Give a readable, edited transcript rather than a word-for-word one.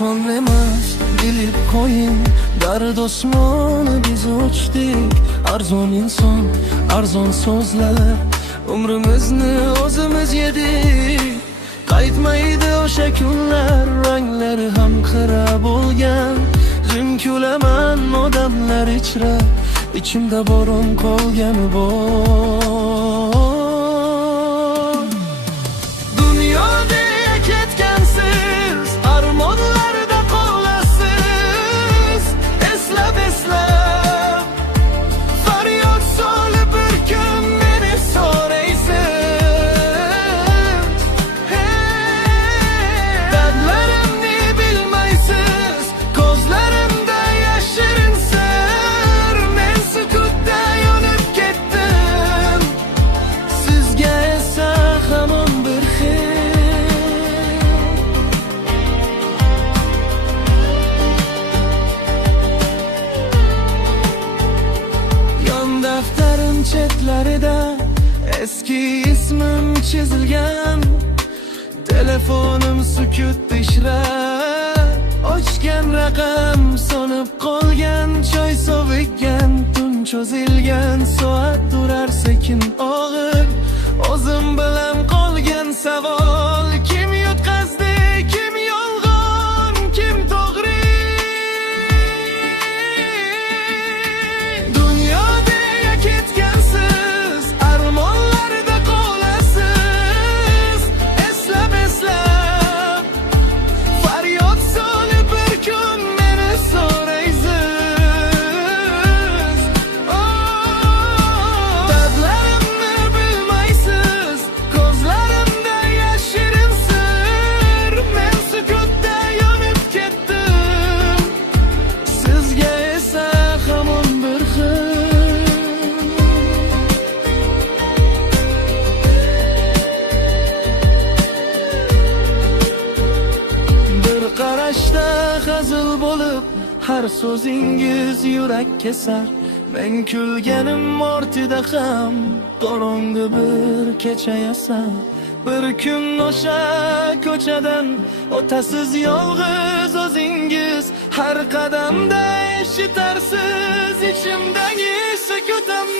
Oson emas, bilib qo'ying, dard osmoni biz ochdik. Arzon inson, arzon so'zlar, umrimizni o'zimiz yedik. Qaytmaydi o'sha kunlar, ranglari ham xira bo'lgan. Jim kulaman odamlar ichra, ichimda borom qolgani bor. Dunyoda ketgansiz, armonlarda qolasiz. Eslab eslab faryod solib bir kun meni so'raysiz. Dardlarimni bilmaysiz, ko'zlarimda yashirin sir. Men sukutda yonib ketdim, sizga esa hamon bir daftarim chetlarida eski ismim chizilgan. Telefonim sukut ishra, ochgan raqam sonib qolgan. Choy soviggan, tun cho'zilgan, soat durar sekin og'ir. O'zim bilan qolgan savol, kim yutqazdi, kim yolg'on, kim to'g'ri? Qarashda hazil bo'lib, har so'zingiz yurak kesar. Men kulganim ortida ham qorong'i bir kecha yasar. Bir kun o'sha ko'chadan o'tasiz yolg'iz o'zingiz. Har qadamda eshitarsiz ichimdagi sukutimni.